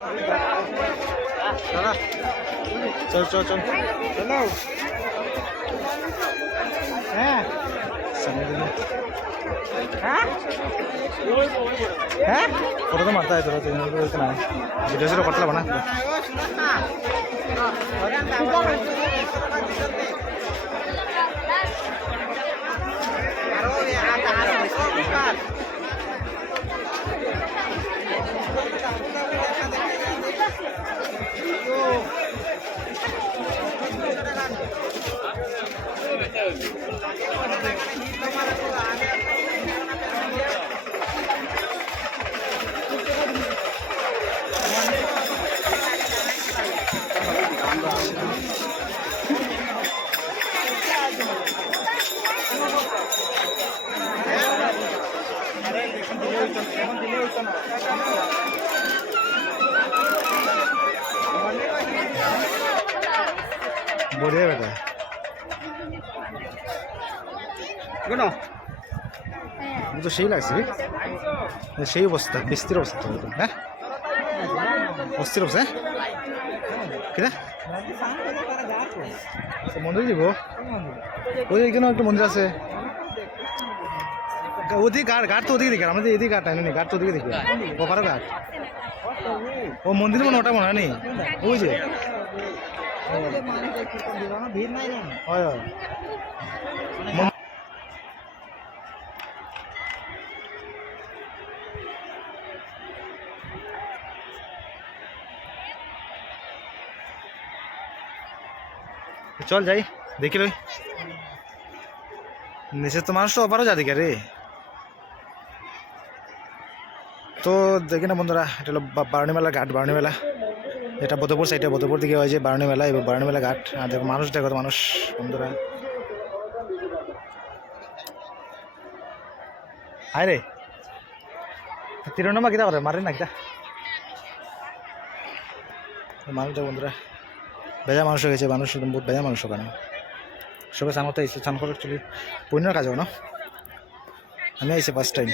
চল চল চল চলো হ্যাঁ হ্যাঁ হ্যাঁ ফটো তো মারতে হয় তোরা বলতে না ভিডিও সেটা করতে পারবো না বড়িয়া বেটা কেন তো সেই লাগছে সেই অবস্থা বিস্তির অবস্থা হ্যাঁ অস্থির অবস্থা কিনা মন্দির দিব ওই এখানে একটা মন্দির আছে ওদিকে ঘাট তো ওদিকে দেখি আমাদের এদিকে ঘাট আনি ঘাট তো ওদিকে দেখি ওপারও ঘাট ও মন্দির মনে ওটা মনে হয় নি ওই যে হয় হয় চল যাই দেখি লই নিচে তো মানুষ তো ওপারও যা দিকে রে তো দেখি না বন্ধুরা এটা হলো বারণী মেলা ঘাট বারণী মেলা এটা বদরপুর সাইডে বদরপুর দিকে হয় যে বারণী মেলা এবং বারণী মেলা ঘাট আর দেখো মানুষ দেখো মানুষ বন্ধুরা হায় রে তিরোনামা কিতা করে মারে না কিতা মানুষ দেখো বন্ধুরা বেজা মানুষ হয়ে গেছে মানুষ বহুত বেজা মানুষ ওখানে সবাই স্নান করতে এসেছে স্নান করে অ্যাকচুয়ালি পুণ্যের কাজ না আমি আইসি ফার্স্ট টাইম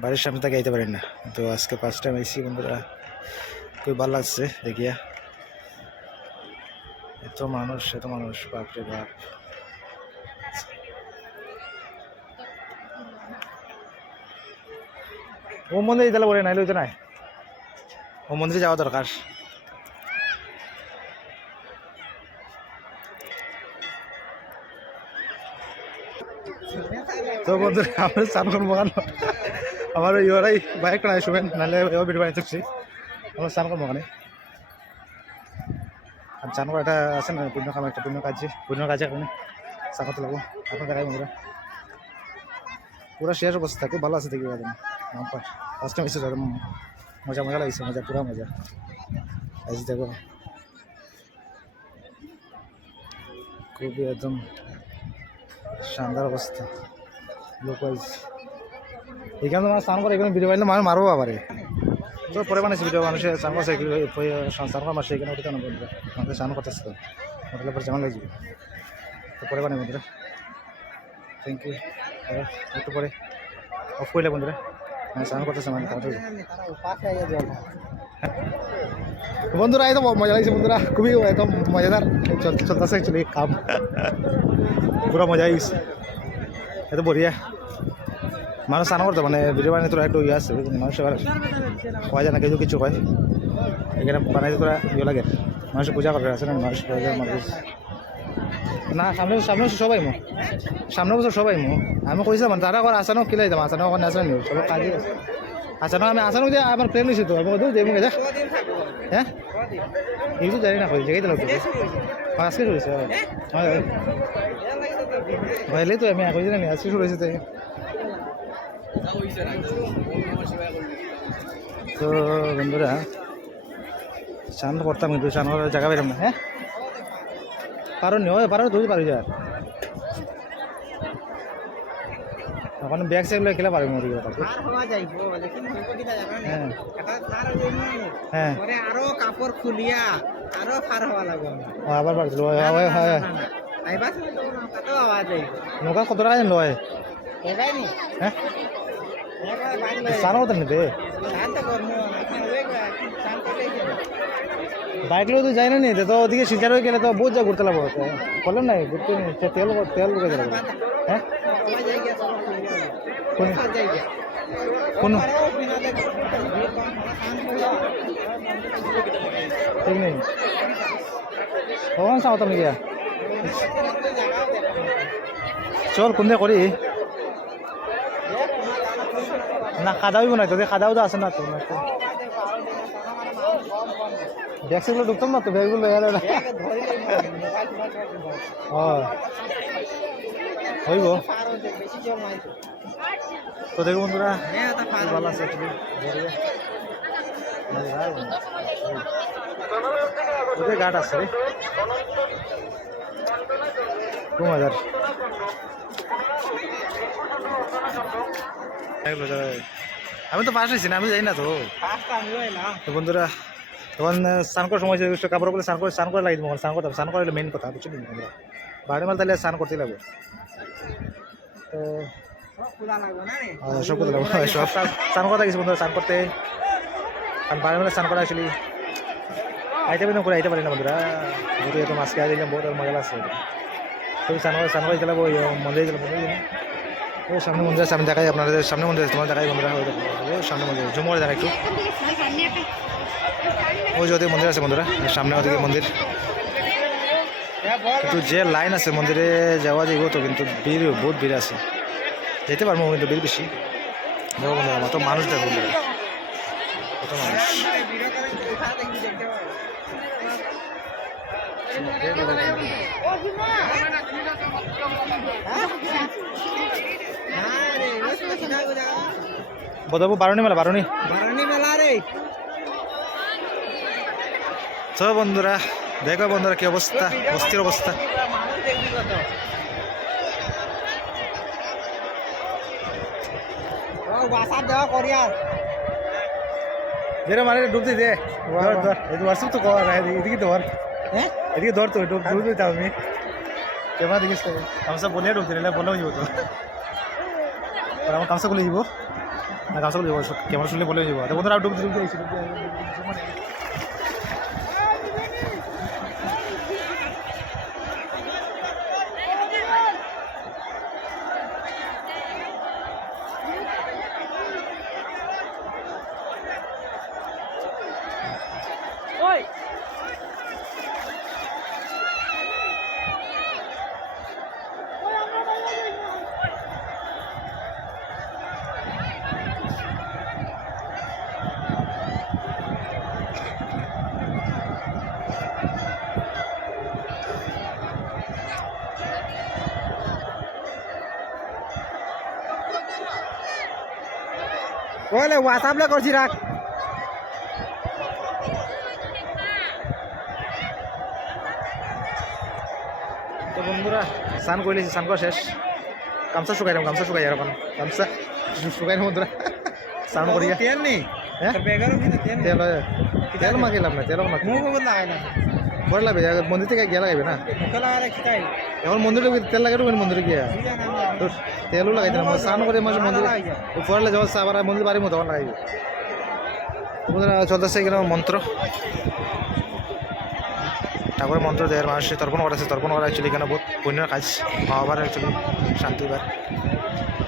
বাড়ির সামনে থেকে আইতে পারি না তো আজকে ফার্স্ট টাইম আইসি বন্ধুরা খুবই ভালো লাগছে দেখিয়া এত মানুষ বাপরে বাপ ও মন্দিরে তাহলে বলে নাইলে হইতো নাই ও মন্দিরে যাওয়া দরকার তো বন্ধুরা আমরা স্নান করবো কেন আমার ইয়ে বাইক নাই শুবেন নাহলে এও ভিডিও বানিয়ে থাকছি আমরা স্নান করবো ওখানে আর স্নান করা এটা আছে না পুণ্য কাম একটা পুণ্য কাজে এখানে স্নান করতে লাগবো আপনার দেখাই বন্ধুরা পুরো শেষ অবস্থা খুব ভালো আছে দেখি নাম্পার ফার্স্ট টাইম এসেছে মজা লাগছে মজা পুরা মজা আজ দেখো খুবই একদম শানদার অবস্থা লোক এখানে তোমার স্নান করে এখানে ভিডিও বানালে মানুষ মারবো আবার তো পরে বানাইছি ভিডিও মানুষের স্নান করছে স্নান করা মাসে এখানে উঠতে না বন্ধুরা আমাদের স্নান করতেছে তো হোটেলের পরে যেমন লাগবে তো পরে বানাই বন্ধুরা থ্যাংক ইউ একটু পরে অফ করলে বন্ধুরা স্নান করতেছে মানে বন্ধুরা এই তো মজা লাগছে বন্ধুরা খুবই একদম মজাদার চলতেছে অ্যাকচুয়ালি কাম পুরো মজা আইছে এত বঢ়িয়া মানুষ স্নান করতো মানে ভিডিও বানিয়ে তোরা একটু ইয়ে আছে মানুষ এবার কয় যায় না কেউ কিছু কয় এখানে বানাইতে তোরা ইয়ে লাগে মানুষ পূজা করে আছে না মানুষ মানুষ না সামনে সবাই সামনে বছর সবাই আমি কইছিলাম মানে তারা করে আসানো কিলাই যাবো আসানো ওখানে আসা নিও চলো কাজে আসানো আমি আসানো দিয়ে আমার প্লেন নিয়েছি তো আমি ওদের যাবো যা হ্যাঁ এই তো জানি না কই জায়গায় তো লোক আজকে শুরু হয়েছে ভাইলে তো আমি কইছি না আজকে শুরু হয়েছে তো বন্ধুরা স্নান করতাম কিন্তু স্নান করার জায়গা পেলাম না হ্যাঁ পারো নি পারো তুই পারি যার ওখানে ব্যাগ সেগুলো খেলে পারবি মরি হ্যাঁ আরো কাপড় খুলিয়া আরো পার হওয়া লাগবে আবার পারছিল নৌকা কত টাকা লয় হ্যাঁ স্নান করতে নিতে বাইক লোক তো যাই না নিতে তো ওদিকে শিলচর হয়ে গেলে তো বহুত যা ঘুরতে লাগবো বললাম না ঘুরতে তেল তেল ঢুকে যাবে হ্যাঁ কোন কোন ঠিক নেই কখন চাও তুমি গিয়া চল কোন দিয়ে করি না খাদাও নাই তো খাদাও তো আছে না তো ব্যাগ সেগুলো ঢুকতাম না তো ব্যাগগুলো হইব তো দেখো বন্ধুরা ভালো আছে ঘাট আছে রে 2000 আমি তো পাশ হয়েছি না আমি যাই না তো বন্ধুরা তখন স্নান করার সময় কাপড় বলে স্নান করে লাগবে স্নান করতাম স্নান করা মেইন কথা বুঝছি বন্ধুরা বাড়ি মাল তাহলে স্নান করতে লাগবে তো সব করতে লাগবে সব স্নান করা গেছি বন্ধুরা স্নান করতে কারণ বাড়ি মালে স্নান করা আসলে আইতে পারি না করে আইতে পারি না বন্ধুরা যেহেতু এত মাছকে আগে বহুত মজা লাগছে তুমি স্নান করে গেলাম মন্দিরে গেলাম ওই সামনে মন্দির আছে আমি দেখাই আপনাদের সামনে মন্দির আছে তোমার দেখাই বন্ধুরা ওই সামনে মন্দির জুম করে দেখা একটু ওই যদি মন্দির আছে বন্ধুরা সামনে ওদিকে মন্দির কিন্তু যে লাইন আছে মন্দিরে যাওয়া যাইব তো কিন্তু ভিড় বহুত ভিড় আছে যেতে পারবো কিন্তু ভিড় বেশি দেখো বন্ধুরা আমার তো মানুষ দেখো বন্ধুরা কত মানুষ বদাবো বারণী মেলা বারণী মেলা রে তো বন্ধুরা দেখো বন্ধুরা কি অবস্থা অস্থির অবস্থা মানে ডুবতে দে হোয়াটসঅ্যাপ তো কর এদিকে ধর হ্যাঁ এদিকে ধর তো ডুবতে যাও আমি ক্যামেরা দেখিস তো গামছা বলে ডুবতে নিলে বলেও যাবো তো আমার গামছা খুলে যাব না গামছা খুলে যাবো ক্যামেরা শুনলে বলেও যাবো বন্ধুরা ডুবতে ডুবতে এসে বলে হোয়াটসঅ্যাপে করছি রাখ তো বন্ধুরা স্নান করে স্নান করা শেষ গামছা শুকাইলাম গামছা শুকাই আর এখন গামছা শুকাইলাম বন্ধুরা স্নান করি তেল নেই হ্যাঁ তেল তেল মাখিলাম না তেল মাখি মুখ লাগাই না পরে লাগবে মন্দির থেকে গিয়ে লাগাইবে না মুখে লাগালে খিটাই এখন মন্দিরে তেল লাগাই দেবেন মন্দিরে গিয়ে তেলও লাগাই দিলাম স্নান করে মাঝে মন্দিরে পরে যাওয়া আবার মন্দির বাড়ির মতো তখন লাগাইবে বন্ধুরা চলতেছে এখানে মন্ত্র ঠাকুরের মন্ত্র দেয়ের মানুষের তর্পণ করা আছে তর্পণ করা অ্যাকচুয়ালি এখানে বহুত পুণ্যের কাজ মা বাবার অ্যাকচুয়ালি শান্তিবার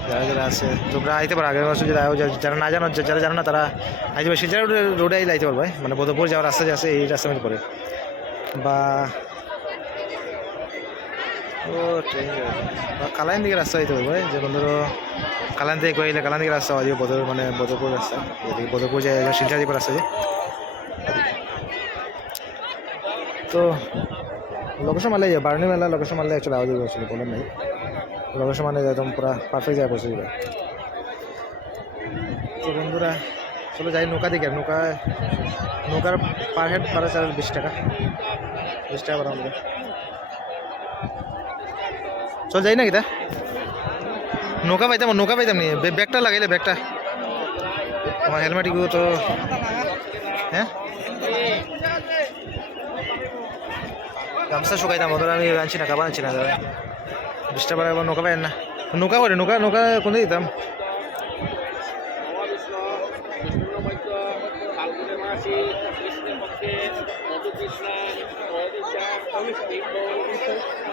যারা যারা আছে তোমরা আইতে পারো আগের বছর যারা যারা না জানো যারা জানো না তারা আইতে পারে শিলচর রোডে আইতে পারবে মানে বদরপুর যাওয়ার রাস্তা যে আছে এই রাস্তার মধ্যে পড়ে বা ও ট্রেন বা কালাইন দিকে রাস্তা আইতে পারবে যেমন ধরো কালাইন থেকে কইলে কালাইন দিকে রাস্তা আছে বদর মানে বদরপুর রাস্তা যেদিকে বদরপুর যায় শিলচর দিকে রাস্তা আছে তো লোকেশন মারলে বারণী মেলা লোকেশন মারলে অ্যাকচুয়ালি আওয়াজ হচ্ছিল বলেন নাই লোকেশন মানে একদম পুরা পারফেক্ট জায়গায় পৌঁছে যাবে তো বন্ধুরা চলো যাই নৌকা দিকে নৌকার পার হেড ভাড়া চার্জ 20 টাকা 20 টাকা ভাড়া আমাদের চল যাই না কিতা নৌকা পাইতাম নি ব্যাগটা লাগাইলে ব্যাগটা আমার হেলমেট এগুলো তো হ্যাঁ গামছা শুকাইতাম বন্ধুরা আমি আনছি না কাবা আনছি না দাদা 20 টাকা নৌকা পাই না নৌকা করে নৌকা কোনদিন দিতাম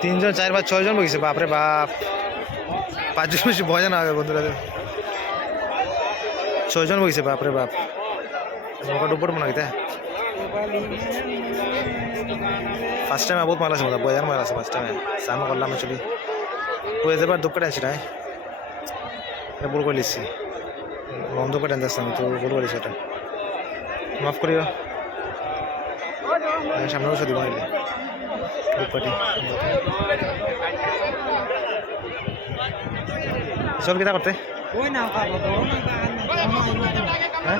তিনজন, চার, পাঁচ, 6 জন বসেছে। বাপরে বাপ, 5 জন বেশি ভয় না হবে বন্ধুরা। 6 জন বসেছে, বাপরে বাপ। নৌকা ডুবর মনে হয়। ফার্স্ট টাইম বহুত মাল আছে, মতো বয়ার মাল আছে। ফার্স্ট টাইমে সামনে করলাম চলি হয়ে যাবার দুঃখ টানছি না, এটা ভুল করে নিচ্ছি। বন্ধ করে টানতে আসতাম তো ভুল করেছি, এটা মাফ করিও। সামনে বসে দিব নাইলে দুঃখটি। চল কিতা করতে হ্যাঁ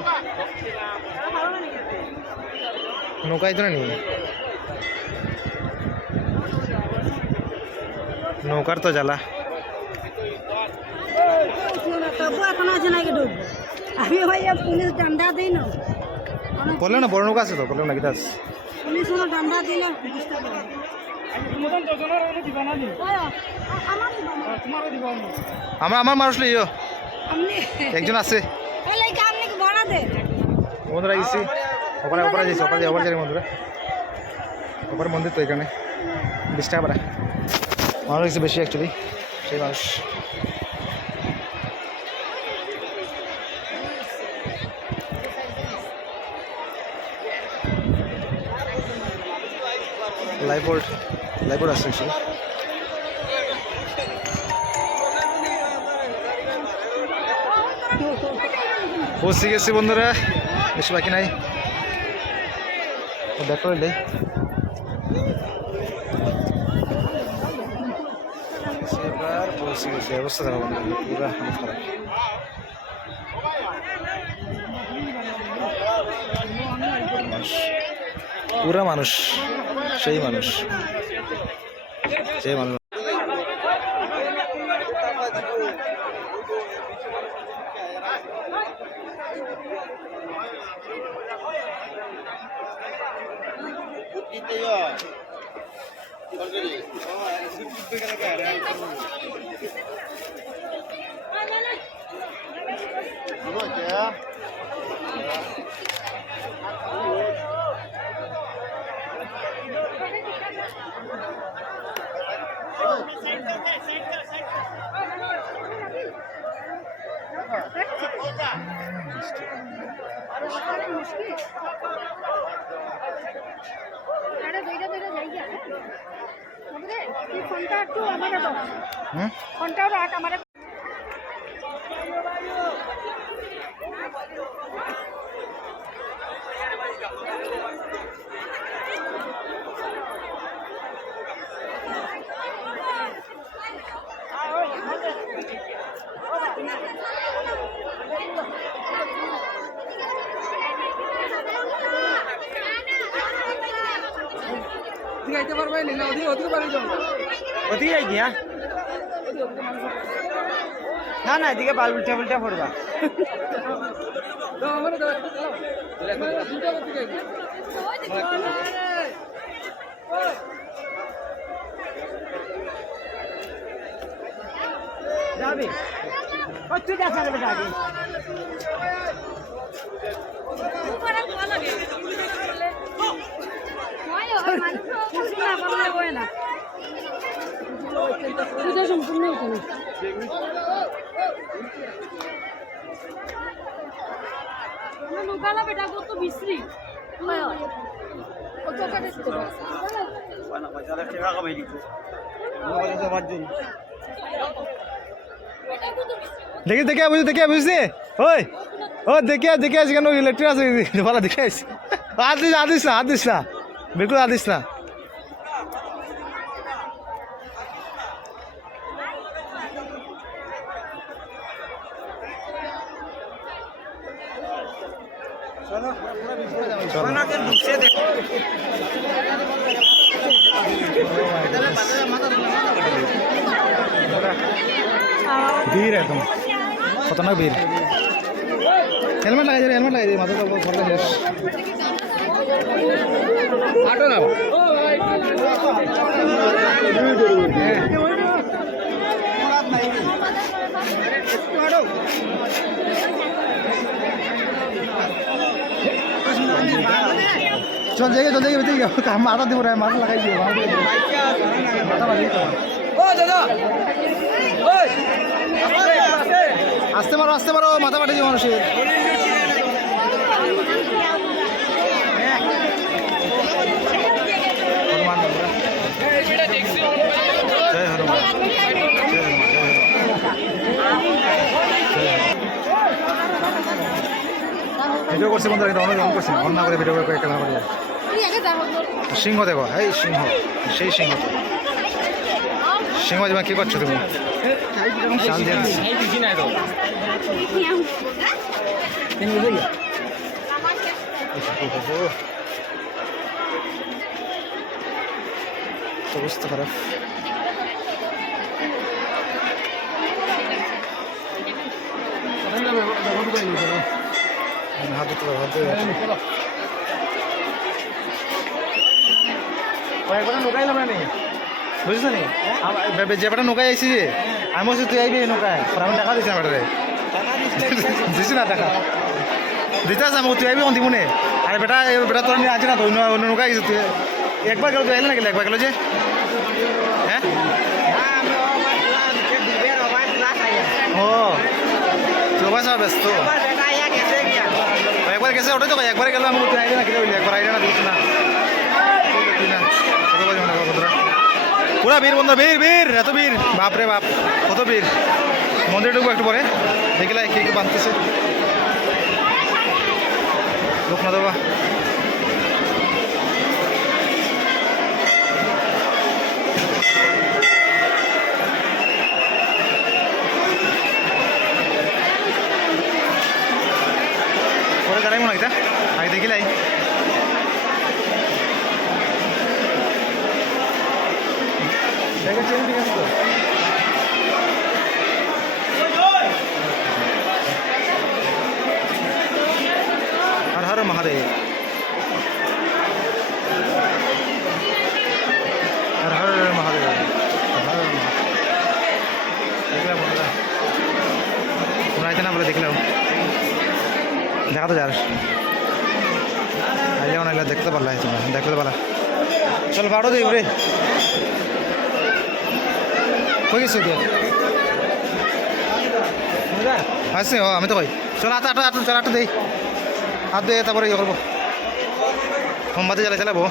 নৌকায় তো নি, নৌকার তো জ্বালা। বললো না বড় নৌকা আছে তো, বললো না কিতা আছে। আমার মানুষ লইও, একজন আছে বন্ধুরা গেছি ওপরে ওপরে যাইছি, ওপরে যাই, ওপরে যাই বন্ধুরা। ওপরে মন্দির তো এখানে 20 টাকা ভাড়া। মানুষ গেছে বেশি অ্যাকচুয়ালি, সেই মানুষ। লাইফবোর্ড আছে অ্যাকচুয়ালি। পৌঁছে গেছি বন্ধুরা, বেশি বাকি নাই। দেখো এবার পৌঁছে গেছি। অবস্থা দেখো বন্ধুরা, পুরা হালত খারাপ। পুরা মানুষ, সেই মানুষ, সেই মানুষ। না না এদিকে বাল উল্টা উল্টা পড়বা। যাবি কত দেখা যাবে যাবি সম্পূর্ণ নৌকালা বেটা কত বিশ্রী দেখি দেখে বুঝছি ওই ও দেখে আছি কেন ইলেকট্রিক আছে ভালো দেখে আছি। আদিস না বিলকুল আদিস না। ভিড় একদম খতরনাক ভিড়। হেলমেট লাগাই দিয়ে মাথা শেষ। চল যাই বেঁচে গিয়ে মাথা দিব রে মাথা লাগাই দিও মাথা লাগিয়ে তো আসতে পারো মাথা পাঠিয়ে দিও মানুষের হনুমান বন্ধুরা জয় হনুমান ভিডিও করছে বন্ধুরা কিন্তু অনেক করছি না অন্য করে ভিডিও করে ক্যামেরা করে সিংহ দেখো এই সিংহ সেই সিংহ তো সিংহ যেমন কি করছো তুমি শাল দিয়ে অবস্থা খারাপ হাত ধুতে বুঝছো নি যেটা নৌকায় আইসি যে আমি বলছি তুই আইবি নৌকায় আমি টাকা দিছি না বেটারে দিছি না টাকা দিতে আছে আমাকে তুই আইবি অন্তি মনে আর বেটা তোর নিয়ে আছে না তো অন্য নৌকায় গেছে তুই একবার গেল তুই আইলে না গেলে একবার গেল যে হ্যাঁ ও তোর সব ব্যস্ত একবার গেছে ওটাই তো একবার গেল আমি তুই আইলে না কিনে একবার আইলে না দিস না পুরা বীর বন্ধু বীর এত বীর বাপরে বাপ কত বীর মন্দিরে ঢুকবো একটু পরে দেখলে কে কে বাঁধতেছে লোক না দেবা পরে গাড়াই মনে হয় আগে দেখিলাই हर हर महादेव हर हर महादेव তোমরা আইতে না বলে দেখলাম দেখা তো যার আইলে অনেকগুলো দেখতে পারলা তোমরা দেখতে পারলা চল বাড়ো দিই ওরে কই গেছো দিয়ে আছে ও আমি তো কই চল চল আটা দেই হাত দিয়ে তারপরে ইয়ে করবো মোমবাতি চালাবো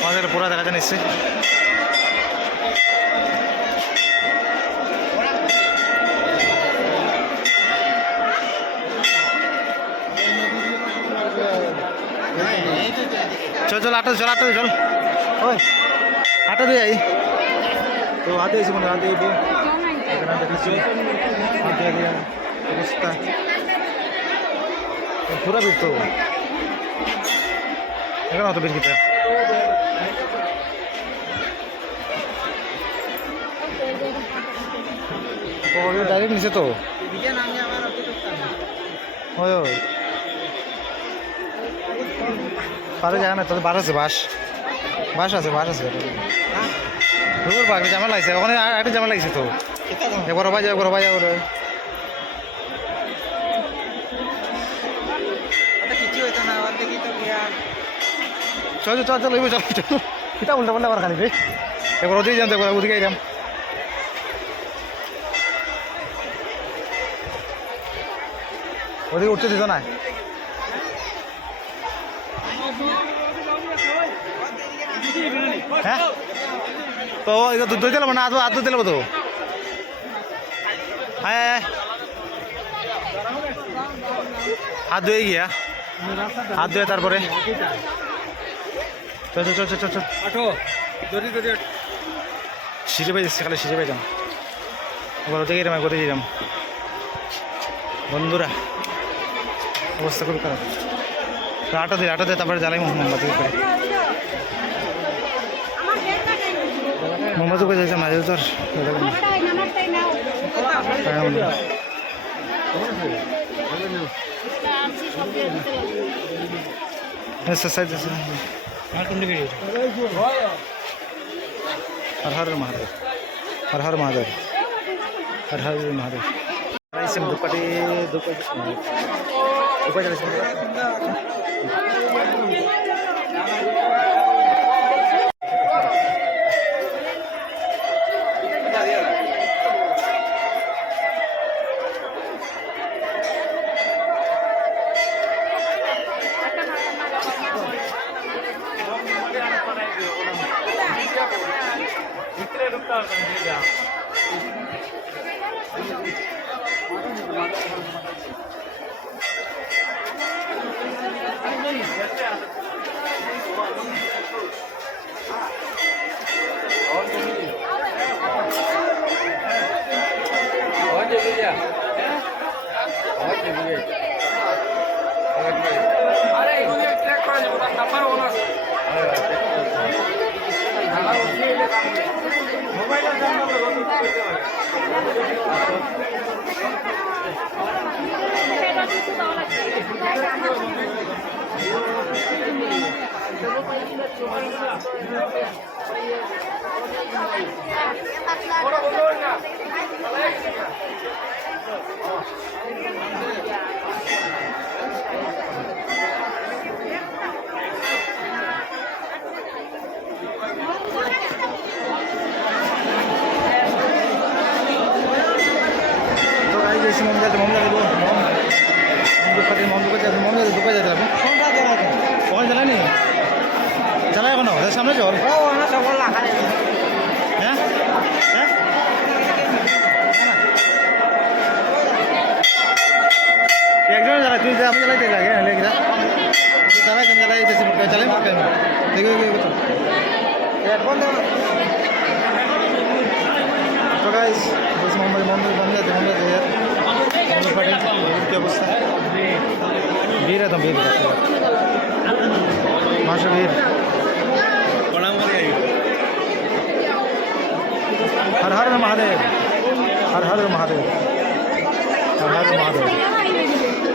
আমাদের পুরা দেখা যায় নিশ্চয়ই চল আটা চল ওই আটা দিয়ে যাই তো হাতে এসে মনে হাতে দিব দেখেছি হাতে অবস্থা পুরা ভিড় তো এখানে অত ভিড় কিটা ডাইরেক্ট নিচে তো ওই পারে যায় না তোদের বাস আছে বাস আছে দূর বাঘ জামা লাগছে ওখানে একটা জামা লাগছে তো একবার বাজা ওরে চল কিতা উল্টা পাল্টা আবার খালি রে একবার ওদিকে যাম একবার ওদিকে যাম ওদিকে উঠতে দিত না হ্যাঁ তো দুই দিলাম না আধ দিলাম তো হ্যাঁ হাত ধুয়ে গিয়া হাত ধুয়ে তারপরে চল সিঁড়ি পাই যাচ্ছে খালি সিঁড়ি পাই যাম এবার ওদিকে যাম কোথায় যাম বন্ধুরা অবস্থা খুবই খারাপ আটা দিয়ে তারপরে জ্বালাই মোমবাতি করে মোমবাতি করে যাচ্ছে মাঝে তো हर हर महादेव हर हर महादेव हर हर महादेव दुपट्टे উপরে চালাইছে বন্ধুরা। তো গাইজ এসে মম যাতে মম ঢুকে যেতে হবে ওখানে জ্বালানি জ্বালায় এখনো সামনে চল হ্যাঁ হ্যাঁ একজন জ্বালায় তুই আমি জ্বালাইতে লাগে লেগে যা জ্বালাই কেন জ্বালাই জ্বালাই কেন দেখে তো গাইজ মন্দির বন্ধ যাতে মন্দির পাঠিয়ে কি অবস্থা ভিড় একদম ভিড় মাসে ভিড় हर हर महादेव हर हर महादेव हर हर महादेव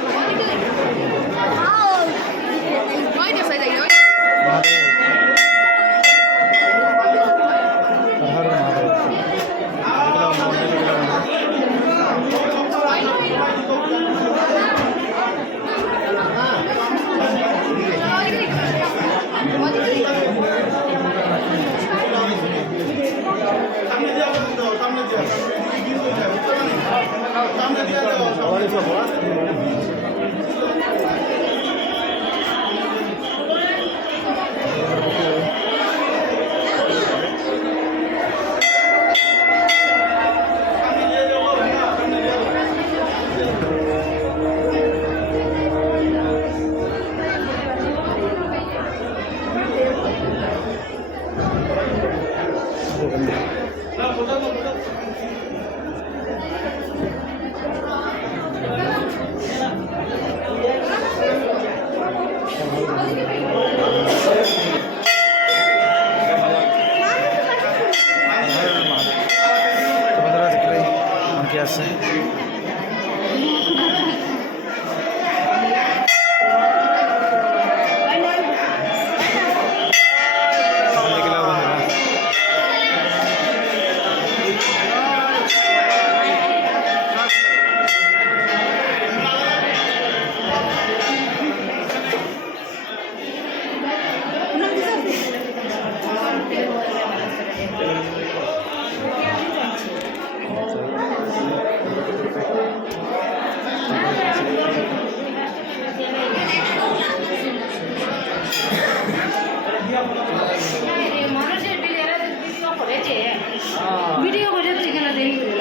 আছে ভিডিও করে তুই কেন দেরি করে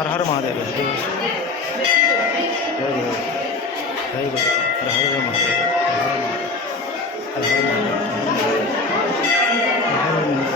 हर हर महादेव हर हर महादेव हर हर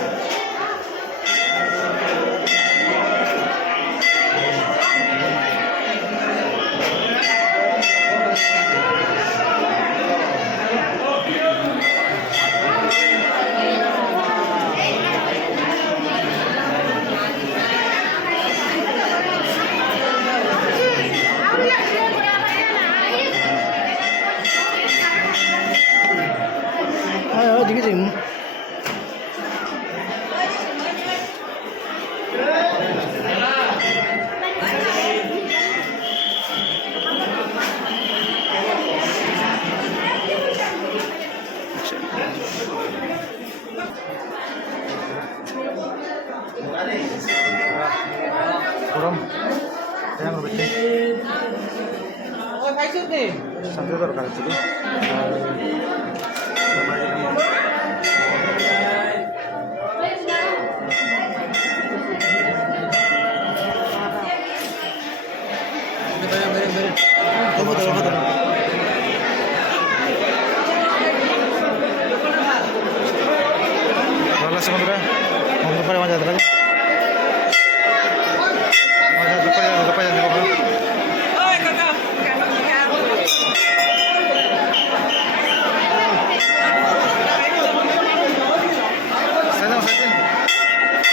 গরম বেশি ও খাইছো তে শান্তি দরকার আছে ভালো আছে বন্ধুরা অন্ধকারে মজা যেতে লাগে দুপাই যান ওই কাকা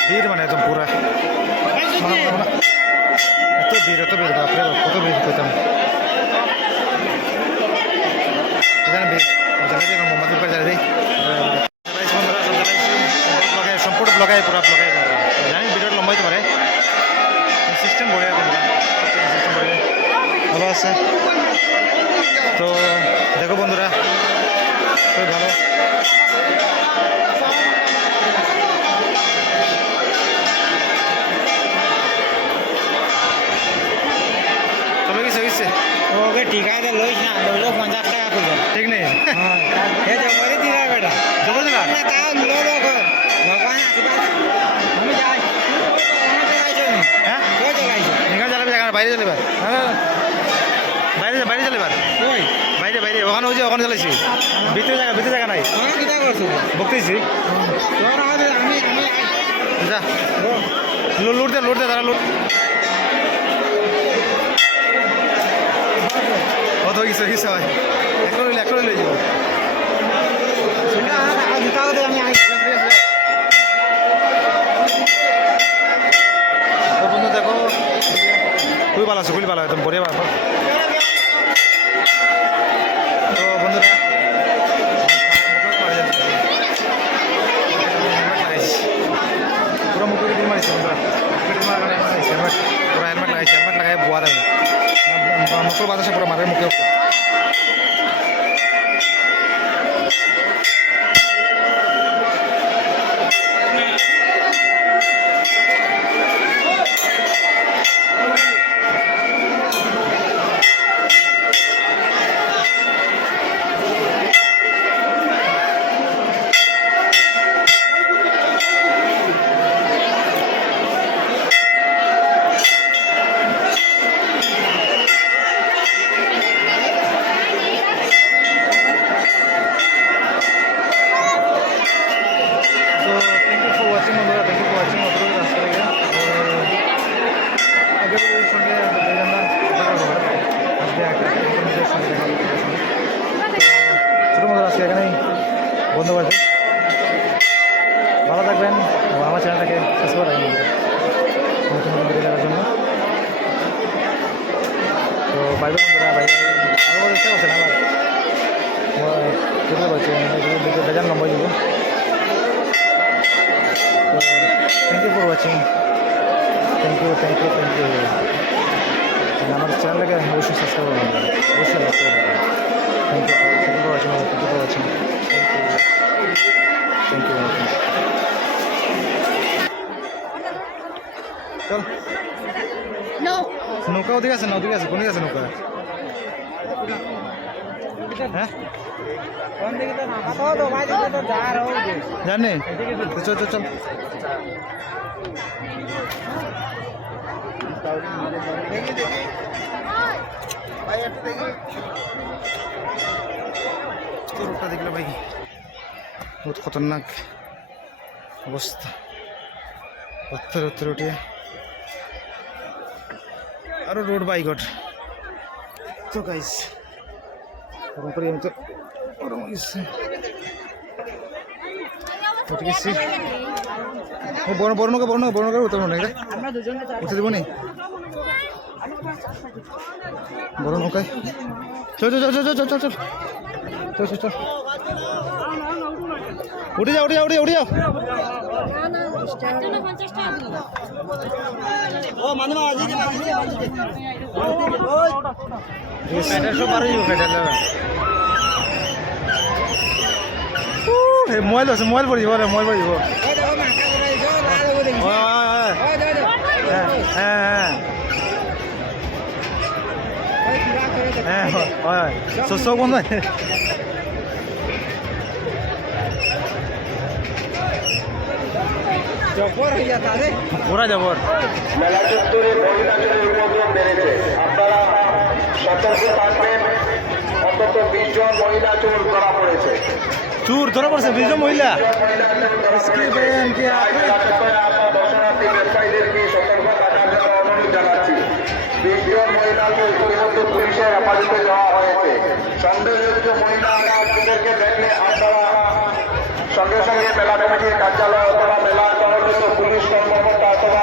ভিড় মানে একদম পুরা এত ভিড় বাপরে বাপ কত ভিড় পেতাম জানেন ভিড় জানাই মোহাম্মদ করে জানাই সম্পূর্ণ ব্লগায় পুরা ব্লগায় জানি ভিডিওটা লম্বা হতে পারে সিস্টেম বড়িয়া সিস্টেম বড়িয়া ভালো আছে তো দেখো বন্ধুরা খুবই ভালো চলে গেছে ওকে ঠিকায় লইস না লইলো 50 টাকা খুঁজো ঠিক নেই এ জবরে দিলা বেটা জবর দিলা না তাও লো লো ভগবান আশীর্বাদ আমি যাই হ্যাঁ কই চালাইছো নিগাল চালাবে জায়গা বাইরে চালিবার বাইরে চালিবার কই বাইরে ওখানে হচ্ছে ওখানে চালাইছি ভিতরে জায়গা নাই আমি কিটা করছো বকতেছি তোর আগে আমি যা লুট দে তারা লুট কত গেছে হয় একটা লই যাব জুতা দে আমি আই তো বন্ধু দেখো খুবই ভালো আছে খুবই ভালো একদম বড়িয়া ভালো তো বন্ধুরা পুরো মুখে দিন মারিছে বন্ধুরা পুরো হেলমেট লাগাই বোয়া দেবে মুখের বাতাসে পুরো মারের মুখে আজকে এখানেই বন্ধ করে ভালো থাকবেন এবং আমার চ্যানেলটাকে সাবস্ক্রাইব রাখবেন নতুন ভিডিও দেখার জন্য তো বাইরে বন্ধুরা বাইরে আরও ইচ্ছা করছে না আবার কেটে বলছে ভিডিও বেজান লম্বা দিব তো thank you for watching thank you আমার চ্যানেলটাকে অবশ্যই সাবস্ক্রাইব করবেন অবশ্যই সাবস্ক্রাইব করবেন thank you for watching thank you চল নৌকা ওদিকে আছে কোন দিকে আছে নৌকা হ্যাঁ কোন দিকে তো না পাবো তো ভাই তো যা রোগে জানি চল দেখি ভাই একটু দেখি রোডটা দেখলে ভাই বহুত খতরনাক অবস্থা পাথর উঠে আরো রোড বাইকট তো গাইস গরম করে আমি তো গরম হয়েছে উঠে গেছি বড় নৌকা উঠতে মনে উঠে দেবো নি বড় নৌকায় চল উঠে যাও মোবাইল পড়ি মোবাইল পড়ি হ্যাঁ হয় চোখ বন্ধ হয় জবর হইয়া তারে পুরা যাবর মেলা চত্বরে মহিলাদের উপদ্রব বেড়েছে। আপনারা সতর্ক থাকবেন। অন্তত 20 জন মহিলা চোর ধরা পড়েছে। চুর ধরা পড়ছে 20 জন মহিলা इसके बयान किया দর্শনার্থী ব্যবসায়ীদেরকে সতর্ক থাকার জন্য অনুরোধ জানাচ্ছি। 20 জন মহিলাকে ইতিমধ্যে পুলিশের হেফাজতে দেওয়া হয়েছে। সন্দেহযুক্ত মহিলাদেরকে দেখলে আপনারা সঙ্গে সঙ্গে মেলা কমিটির কার্যালয় অথবা মেলা সহযোগিত পুলিশ কর্মকর্তা অথবা